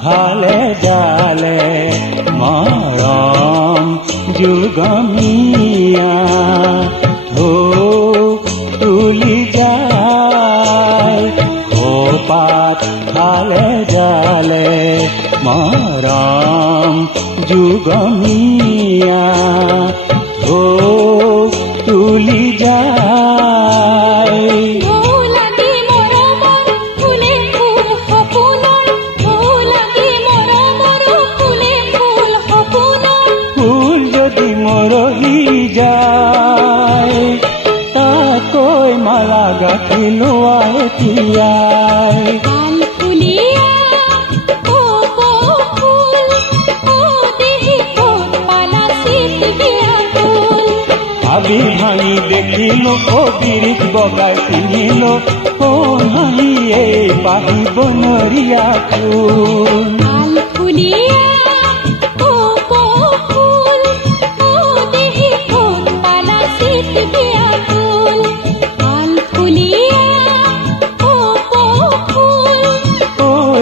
ভালে জালে মৰম যুগমীয়া ঢৌ তুলি যায় পাত ভালে জালে মৰম যুগমীয়া ঢৌ তুলি যায় ফুল যদি মৰহি যায় তাকৈ মালা গাঁঠি লোৱা এতিয়াই ভাবি ভাঙি দেখিলো অবিৰিত বগাই চিনিলো কোন হাঁহি এই পাহি বনৰীয়া ফুল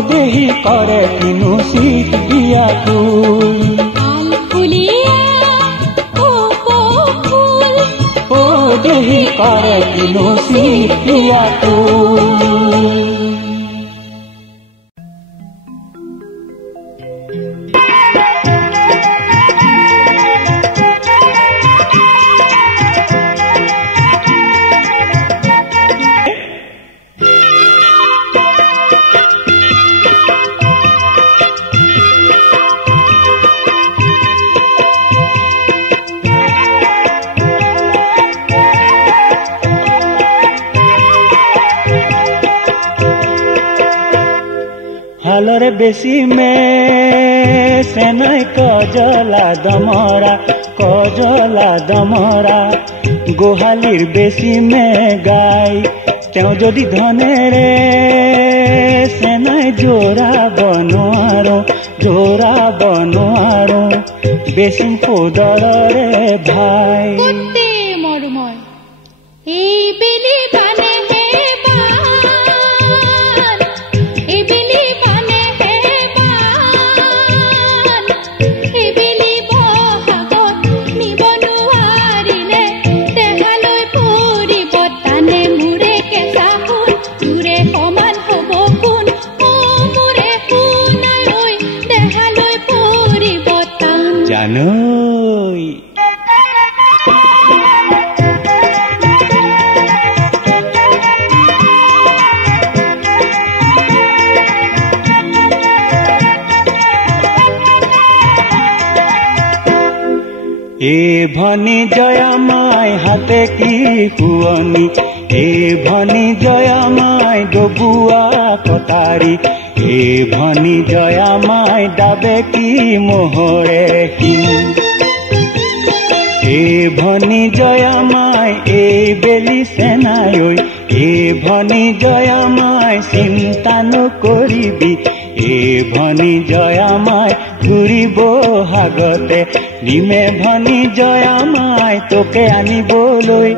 দেহি কৰে কিনো শীত দিয়া ফুল দেহি কৰে কিনো শীত দিয়া ফুল হালরে বেশি মে সেনাই কজলা দমরা গোহালির বেশি মে গাই তেও যদি ধনেরে সেনাই জোড়া বনোয়ারো বেশি পোদরে ভাই মরময় এই বেলি বানে জানই এ ভনী জয়ামাই হাতে কি শুৱনি এ ভনী জয়ামাই ডবুৱা কটাৰী এ ভনী জয়ামাই ডাবে কি মোহৰে এ ভনী জয়ামাই এই বেলি সেনাই এ ভনী জয়ামাই চিন্তা নকৰিবি এ ভনী জয়ামাই ঘূৰিব হাগতে নিমে ভনী জয়ামাই তোকে আনিবলৈ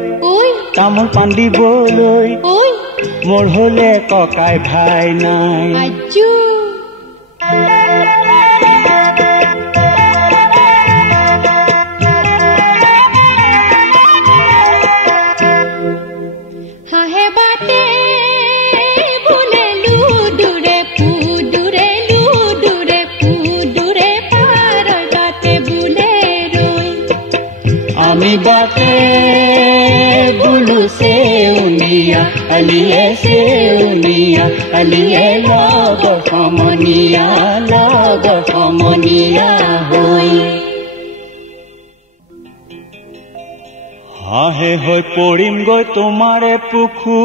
তামোল পাণ দিবলৈ মোৰ হলে ককাই ভাই নাই আমি বাতে বুলু সেউনিয়া আলিয়ে লগ সমনীয়া হৈ হাঁহে হৈ পৰিম গৈ তোমাৰে পুখুৰীত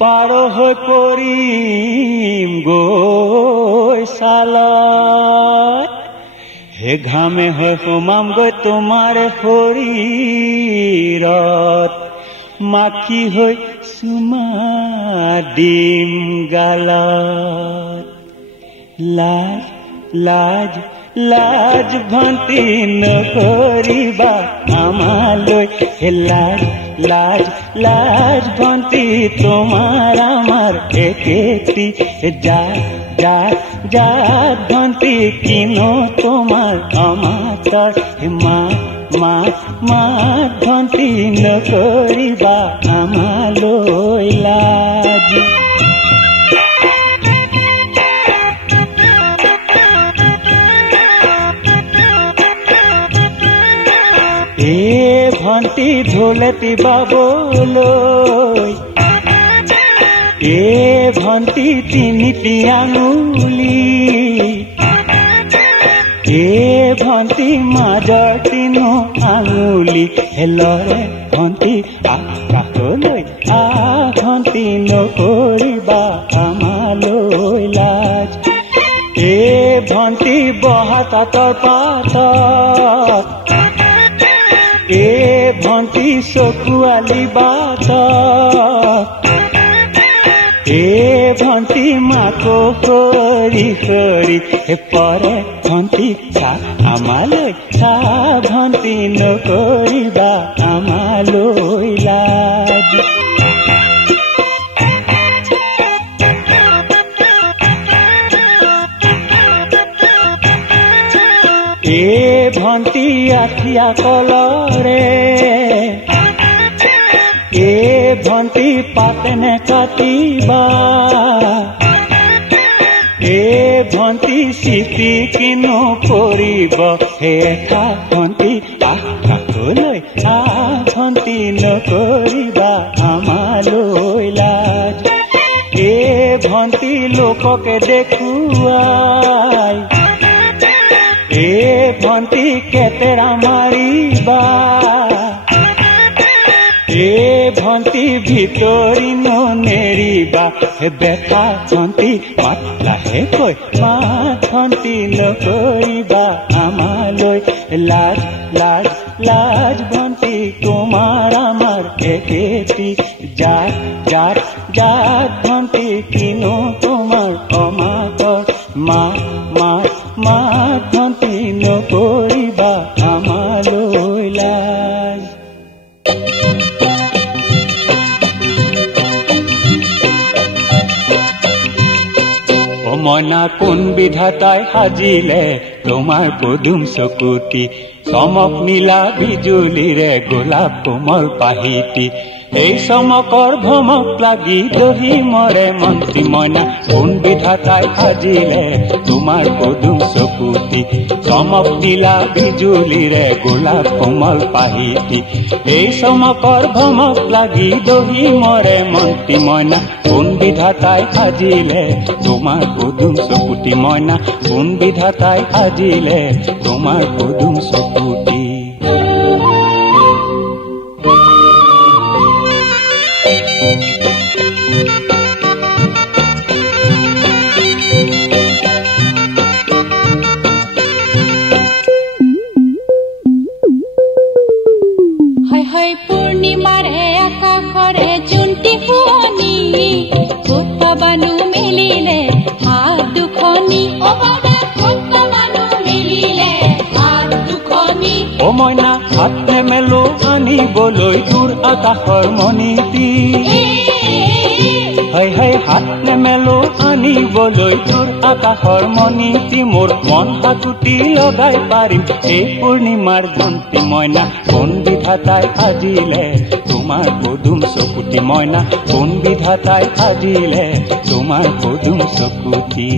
পাৰ হৈ পৰিম গৈ চালত হে ঘামে হৈ সোমাম গৈ তোমাৰ শৰীৰত মাখি হৈ চুমা দিম গালত লাজ ভণ্টি নকৰিবা আমালৈ লাজ লাজ লাজ ভন্তি তোমাৰ আমাৰ একেতি জাত জাত জাত ভন্তি কিনো তোমাৰ অমাতৰ মা মা মা ভন্তি নকৰিবা আমালৈ লাজ ভন্তি ঢোলতি বাবলৈ ভন্তি তিনিটি আঙুলি ভন্তি মাজৰ তিনো আঙুলি হেলৰে ভন্তি আকাশলৈ ভন্তি নকৰিবা আমালৈ লাজ ভন্তি বহা তাঁতৰ পাতত ভন্তি চকুৱালি বাটত ভন্তি মাকো সৰি সৰি পৰে ভন্তি চা আমালৈ চা ভন্তি নকৰিবা আমালৈ লাজ ভন্তি আঠিয়া কলৰে ভন্তি পাতেনে কাটিবা ভন্তি চিটি কিনো পৰিব এটা ভন্তি আকাশলৈ ভন্তি নকৰিবা আমালৈ লাজ ভন্তি লোককে দেখুৱাই ভন্তি কেতেৰা মাৰিবা ভন্তি ভিতৰি নেৰিবা বেটা ভন্তি মাত লাহেকৈ মাত ভন্তি নকৰিবা আমালৈ লাজ লাজ লাজ ভন্তি তোমাৰ আমাৰ একেটি জাত জাত জাত ভন্তি কিনো তোমাৰ অমাতৰ মা মা মা ভন্তি নকৰিবা আমালৈ লাজ মইনা কোন বিধাতাই সাজিলে তোমাৰ পদুম চকুটি চমক নীলা বিজুলীৰে গোলাপ কোমল পাহিটি এই চমকৰ ভমক লাগি দহি মৰে মন্ত্ৰী মইনা কোন বিধাতাই সাজিলে তোমাৰ পদুম চকুটি চমক নীলা বিজুলীৰে গোলাপ কোমল পাহিটি এই চমকৰ ভমক লাগি দহি মৰে মন্ত্ৰী মইনা কোন বিধাতাই সাজিলে তোমাৰ পদুম চকুটি মইনা কোন বিধাতাই সাজিলে তোমাৰ পদুম চকুটি পূৰ্ণিমাৰে আকাশৰে জোনটি শুৱনি ভক্তবানু মেলিলে হাত দুখনি ও মইনা হাত নেমেলো আনিবলৈ দূৰ আকাশৰ মণিটি হয় হয় হাত নেমেলো আনিবলৈ দূৰ আকাশৰ মণিটি মোৰ মন হাতুটি লগাই পাৰিম এই পূৰ্ণিমাৰ জন্তি মইনা কোন বিধাতাই সাজিলে তোমাৰ পদুম চকুটি মইনা কোন বিধাতাই সাজিলে তোমাৰ পদুম চকুটি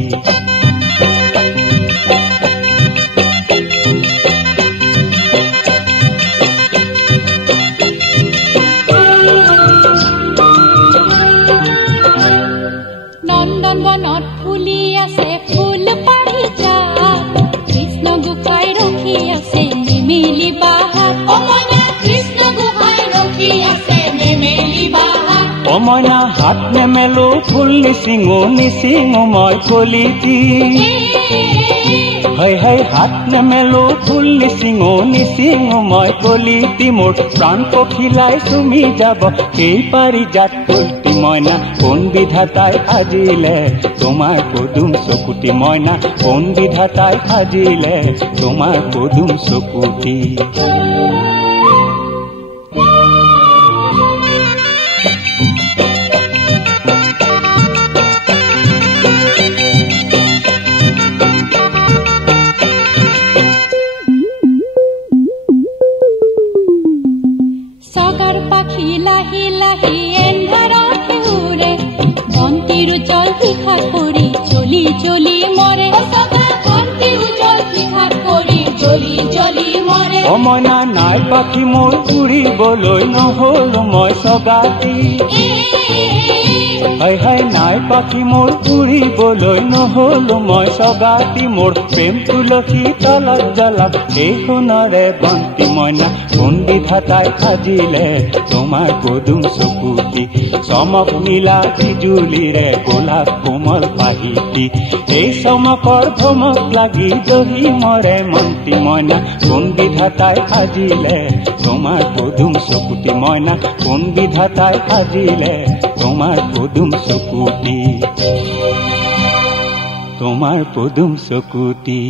নন্দনবনত ফুলি আছে ফুল পাৰিজাত কৃষ্ণ গোসাঁই ৰখি আছে নিমিলি বাহাত কৃষ্ণ গোসাঁই ৰখি আছে নিমিলি বাহাত মইনা হাত নেমেলো ফুল নিচিঙো মই কলিটি হয় হয় হাত নেমেলো ফুল নিচিঙো মই কলিটি মোৰ প্ৰাণ পখিলাই চুমি যাব সেই পাৰিজাত ফুলটি মইনা কোন বিধাতাই সাজিলে তোমাৰ পদুম চকুটি মইনা কোন বিধাতাই সাজিলে তোমাৰ পদুম চকুটি লাহি লাহি এন্ধাৰত ঘূৰে বন্তিৰ উজ্জ্বল শিখাত পৰি জ্বলি জ্বলি মৰে বন্তিৰ উজ্জ্বল শিখাত পৰি জ্বলি জ্বলি মৰে মইনা নাই পাখি মোৰ উৰিবলৈ নহ'ল মই চগাতি হাই হাই নাই পাখি মোৰ উৰিবলৈ নহ'ল মই চগাতি মোৰ প্ৰেম তুলসী তলত জ্বলাক এই সোণৰে বন্তি মইনা কোন বিধাতাই সাজিলে তোমাৰ পদুম চকুতি চমক নীলা বিজুলীৰে গোলাপ কোমল পাহিতি এই চমকৰ ভমক লাগি দহি মৰে মন্তি মইনা কোন বিধাতাই সাজিলে তোমাৰ পদুম চকুতি মইনা কোন বিধাতাই সাজিলে তোমাৰ পদুম চকুতি তোমাৰ পদুম চকুতি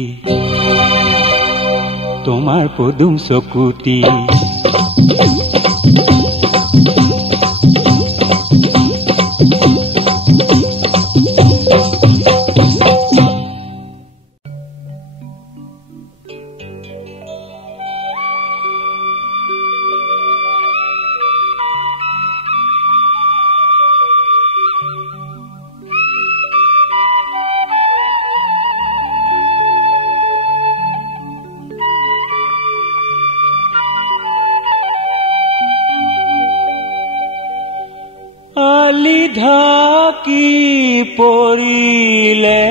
তোমাৰ পদুম চকুতি আলি ঢাকি পৰিলে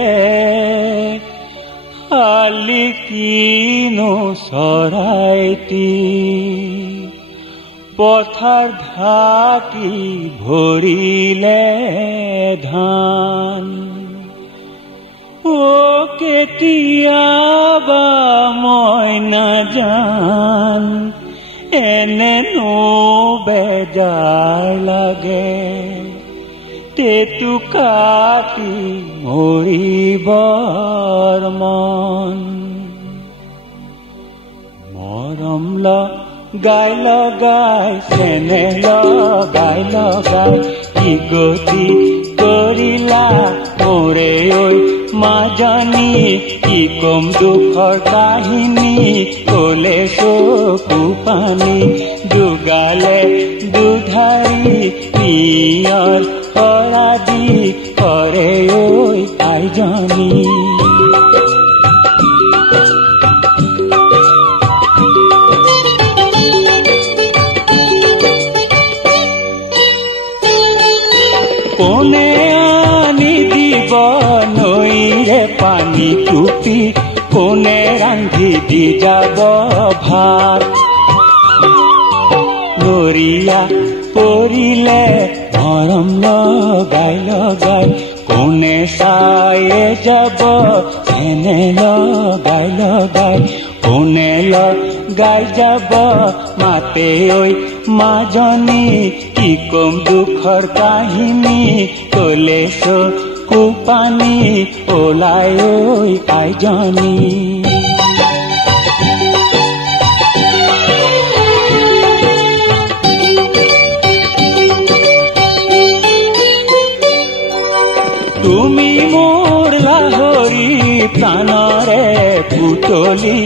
আলি কিনো চৰাইটি পথাৰ ঢাকি ভৰিলে ধান কেতিয়াবা মই নাজান এনেনো বেজাৰ লাগে তেতু কাটি মৰিবৰ মন মৰম লগাই লগাই চেনেহ লগাই লগাই কি গতি কৰিলা মোৰে ঐ মাজনী কি কম দুখৰ কাহিনী কলে চকু পানী দুগালে দুধাৰি নিয়ৰ পৰাদি কৰে ঐ আইজনী কোনে আনি দিব নৈৰে পানী টুপি কোনে ৰান্ধি দি যাব ভাত নৰিয়া পৰিলে মৰম লগাই লগাই কোনে চায়ে যাব এনে লগাই লগাই কোনে লগাই যাব মাতে ঐ মাজনী কি কম দুখৰ কাহিনী কলে চকু পানী ওলাই ঐ আইজনী তুমি মোৰ লাহৰি প্ৰাণৰে পুতলি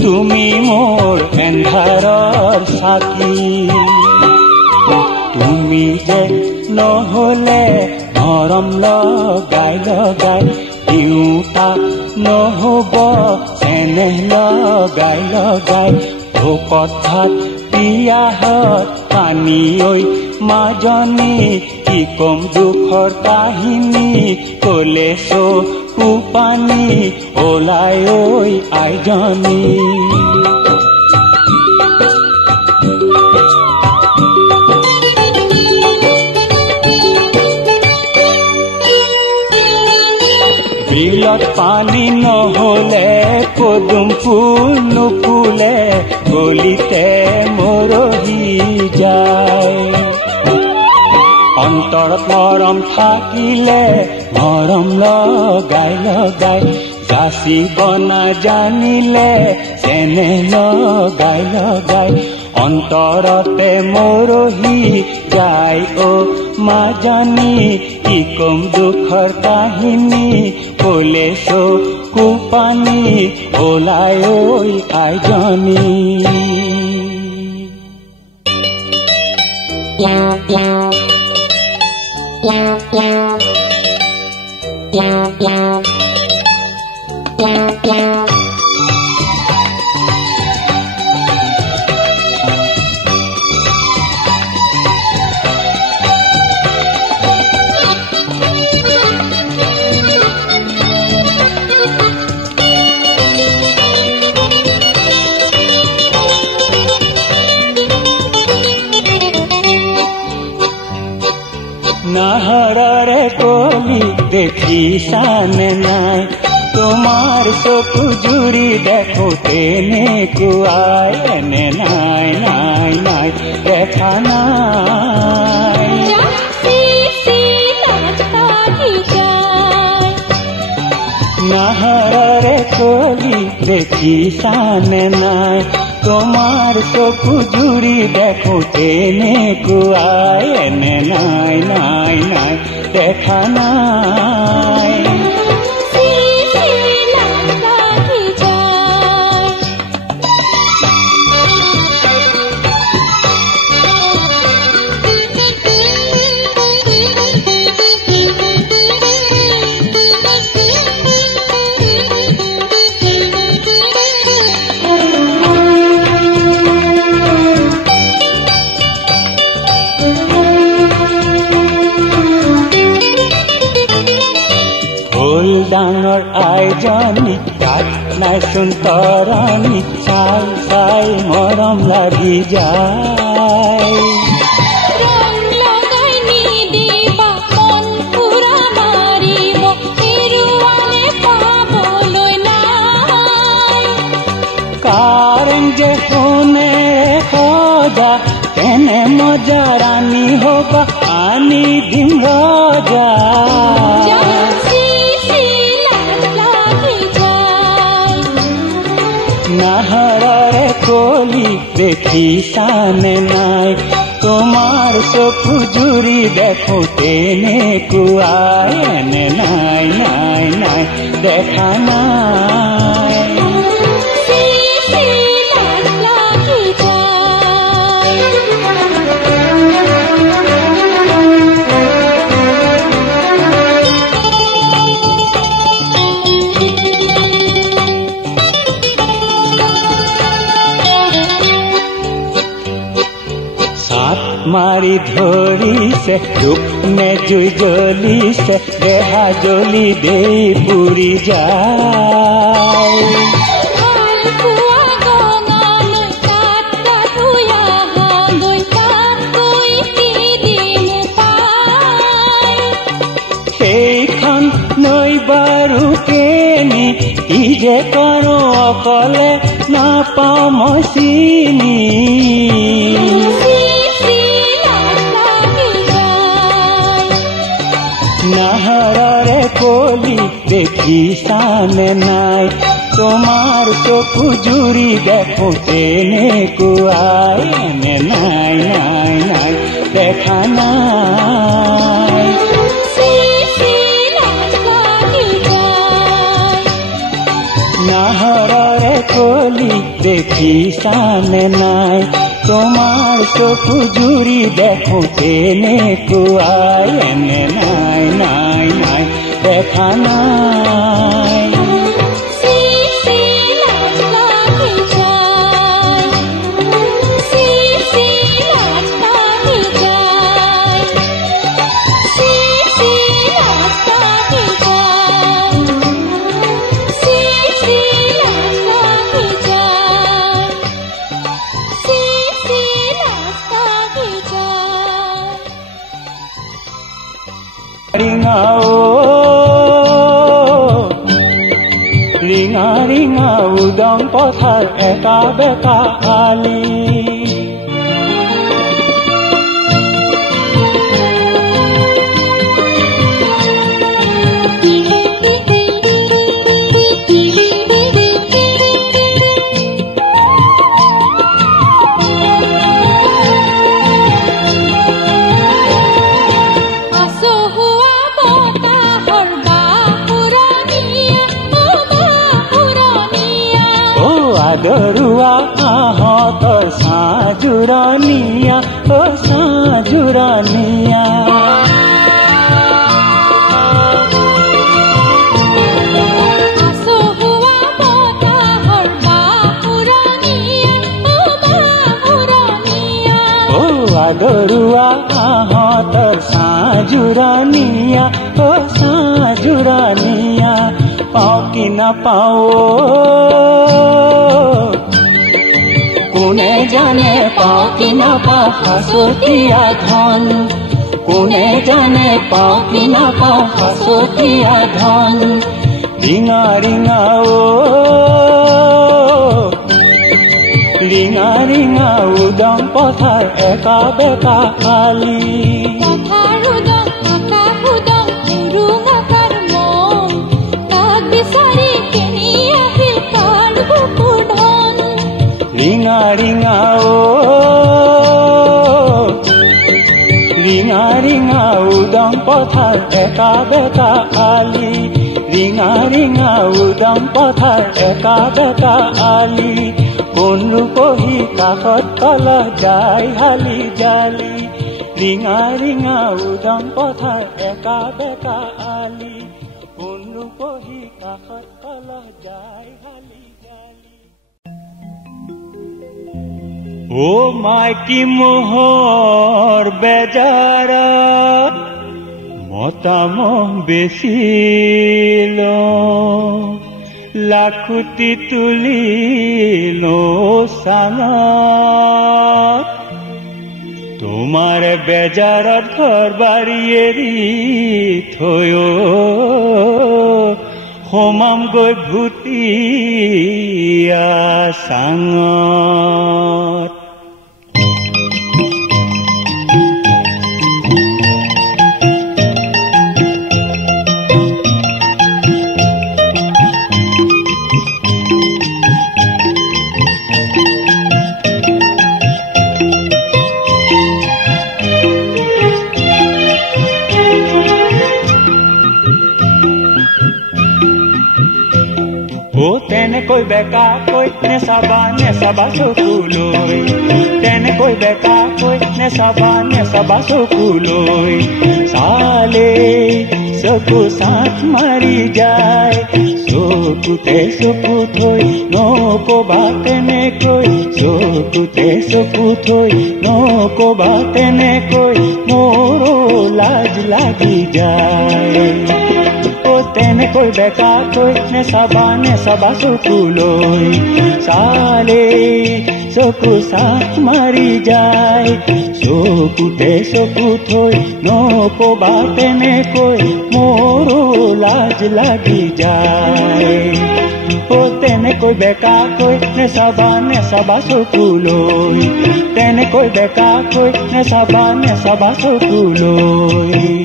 তুমি মোৰ এন্ধাৰৰ চাকি তুমি যে নহলে মৰম লগাই লগাই দিওঁতা নহব চেনেহ লগাই লগাই ভোকত ভাত পিয়াহত পানী ঐ মাজনী কি কম দুখৰ কাহিনী কলে চকু পানী ওলাই ঐ আইজনী বিলত পানী নহলে পদুম ফুল নুফুলে গলিতে মৰহি যায় অন্তৰত মৰম থাকিলে মৰম লগাই লগাই যাচিব নাজানিলে চেনেহ লগাই লগাই অন্তৰতে মৰহি যায় অ মাজনী কি কম দুখৰ কাহিনী কলে চকু পানী ওলাই ঐ আইজনী নাহৰৰে কলি দেখিছানে নাই তোমাৰ চকু জুৰি দেখোতে নেকুৱাই এনে নাই নাই নাই দেখা নাই নাহৰৰে কলি দেখিছানে নাই তোমাৰ চকু জুৰি দেখোতে নেকুৱাই এনে নাই নাই নাই দেখা নাই ডাঙৰ আইজনী তাত নাইচোন তৰণী চাই চাই মৰম লাগি যায় কাৰেং যে শুনে সজা কেনে মজা ৰাণী হবা আনি দিম ৰজা নাহৰৰে কলি দেখিছানে নাই তোমাৰ চকু জুৰি দেখোতে নেকুৱাই এনে নাই নাই নাই দেখা নাই মাৰি ধৰিছে ৰূপ নে জুই জ্বলিছে দেহা জ্বলি দেই পুৰি যায় সেইখন নৈ বাৰু কেনি ই যে কৰো অকলে নাপাওঁ মই চিনি নাহৰৰে কলি দেখিছানে নাই তোমাৰ চকু জুৰি দেখোতে নেকুৱাই এনে নাই নাই নাই দেখা নাই নাহৰৰে কলি দেখিছানে নাই তোমাৰ চকু জুৰি দেখোতে নেকুৱাই এনে নাই নাই নাই দেখা নাই ৰিঙা ৰিঙা উদং পথাৰ এটা বেকা আলি আদৰুৱা আহঁতৰ সাজুৰণীয়া সাজুৰানিয়া আগৰুৱা আহঁতৰ সাজুৰানিয়া ও সাজুৰানিয়া পাওঁ কি নাপাওঁ কোনে জানে পাওঁ কি নাপাওঁ সাঁচতীয়া ধন কোনে জানে পাওঁ কি নাপাওঁ সাঁচতীয়া ধন ৰিঙা ৰিঙা ৰিঙা ৰিঙা উদং পথাৰ একা বেকা খালি ৰিঙা ৰিঙা ৰিঙা ৰিঙা উদং পথাৰ একা বেকা আলি ৰিঙা ৰিঙা উদং পথাৰ একা বেকা আলি কোন ৰূপহী কাষত তলত যায় হালি জালি ৰিঙা ৰিঙা উদং পথাৰ একা বেকা আলি কোন ৰূপহী কাষত তলত যায় হালি জালি ও মাইকী মোহৰ বেজাৰত মতা মহ বেচিল লাখুটি তুলিল চাঙত তোমাৰ বেজাৰত ঘৰ বাৰী এৰি থৈ সোমাম গৈ ভুটীয়া চাঙত তেনেকৈ বেকাকৈ নেচাবা চকুলৈ তেনেকৈ বেকাকৈ নেচাবা চকুলৈ চালে চকু চাট মাৰি যায় চকুতে চকু থৈ নকবা তেনেকৈ চকুতে চকু থৈ নকবা তেনেকৈ মোৰো লাজ লাগি যায় তেনেকৈ বেকাকৈ নেচাবা চকুলৈ চালে চকু চাট মাৰি যায় চকুতে চকু থৈ নকবা তেনেকৈ মোৰো লাজ লাগি যায় তেনেকৈ বেকাকৈ নেচাবা চকুলৈ তেনেকৈ বেকাকৈ নেচাবা চকুলৈ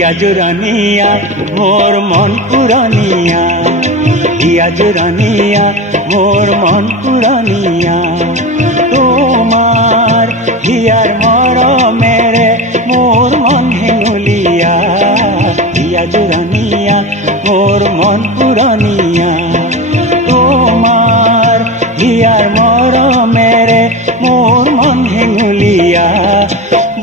হিয়া জোৰানিয়া মোৰ মন পুৰণিয়া হিয়া জোৰানিয়া মোৰ মন পুৰণিয়া তোমাৰ হিয়াৰ মৰমেৰে মোৰ মন হেঙুলীয়া হিয়া জোৰানিয়া মোৰ মন পুৰণিয়া তোমাৰ হিয়াৰ মৰমেৰে মোৰ মন হেঙুলীয়া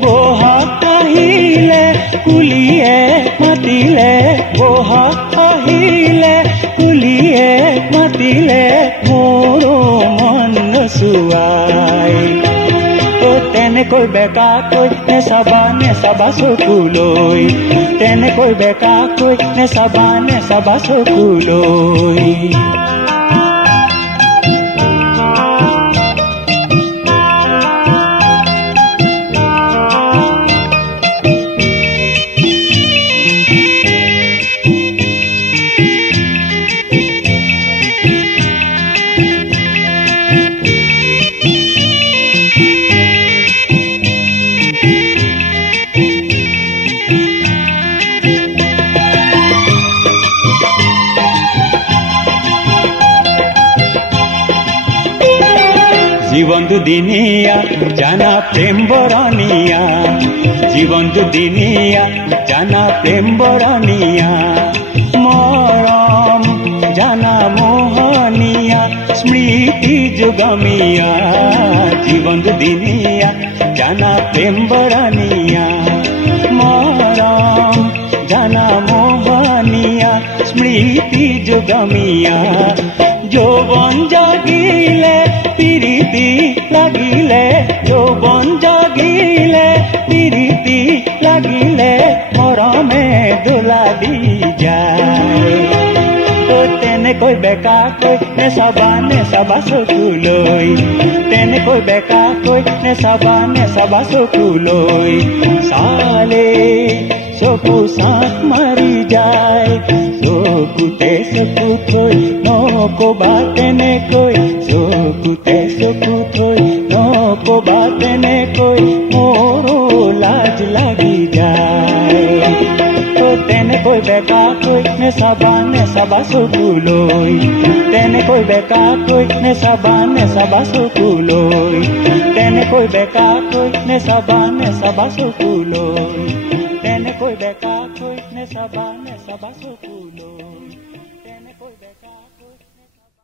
বহাগ আহিলে কুলিয়ে মাতিলে বহাগ আহিলে কুলিয়ে মাতিলে মোৰো মন নচুৱাই তেনেকৈ বেকাকৈ নেচাবা চকুলৈ তেনেকৈ বেকাকৈ নেচাবা চকুলৈ জীবন দুদিনীয়া জানা প্রেম বরণিয়া জীবন দুদিনীয়া জানা প্রেম বরণিয়া মরম জানা মোহনিয়া স্মৃতি যুগমিয়া জীবন দুদিনীয়া জানা প্রেম বরণিয়া মরম জানা মোহনিয়া স্মৃতি যুগমিয়া যৌবন জাগিলে পিরিতি লাগিলে যৌবন জাগিলে পিরিতি লাগিলে মরমে দোলা দি যায় তেনেকৈ বেকাকৈ নেচাবা চকুলৈ তেনেকৈ বেকাকৈ নেচাবা চকুলৈ চালে চকু চাক মাৰি যায় চকুতে চকু থৈ নকবা তেনেকৈ চকুতে চকু থৈ নকবা তেনেকৈ মোৰো লাজ লাগি যায় তেনেকৈ বেকাকৈ নেচাবা চকুলৈ তেনেকৈ বেকাকৈ নেচাবা চকুলৈ তেনেকৈ বেকাকৈ নেচাবা চকুলৈ তেনেকৈ বেকাকৈ নেচাবা চকুলৈ